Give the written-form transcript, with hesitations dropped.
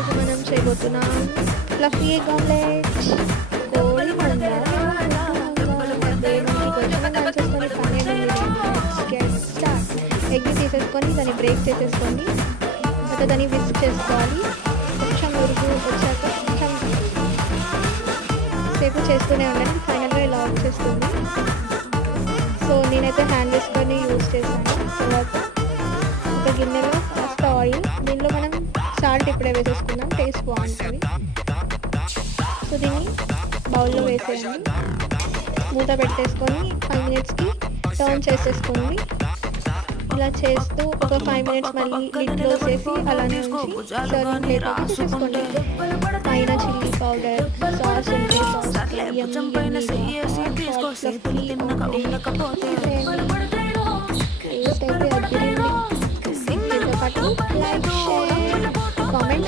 ఈరోజు మనం చేయబోతున్నాం ఫ్లఫీ ఎగ్ ఆమ్లెట్. కోడి మంద ఎగ్ తీసేసుకొని దాన్ని బ్రేక్ చేసేసుకోండి. తర్వాత దాన్ని విస్క్ చేసుకోవాలి. కొంచెం ఉరుగు వచ్చాక కొంచెం సేపు చేస్తూనే ఉండండి. ఫైనల్గా ఇలా వచ్చేస్తుంది. సో నేనైతే హ్యాండ్ వేసుకొని యూజ్ చేశాను. తర్వాత ఒక గిన్నెలో ఫస్ట్ ఆయిల్, దీనిలో మనం సాల్ట్ ఇప్పుడే వేసేసుకుందాం, టేస్ట్ బాగుంటుంది. సో దీన్ని బౌల్లో వేసేయండి. మూత పెట్టేసుకొని 5 మినిట్స్కి టర్న్ చేసేసుకోండి. ఇలా చేస్తూ ఒక 5 మినిట్స్ మళ్ళీ లిడ్ క్లోజ్ చేసి అలానే ఉంచి సర్వింగ్ ప్లేట్లోకి తీసేసుకోండి. పైన చిల్లీ పౌడర్, సాస్ ఉంటే సాస్, టేస్ట్ అయితే అదిరింది. దీంతో పాటు లైక్, షేర్, కామెంట్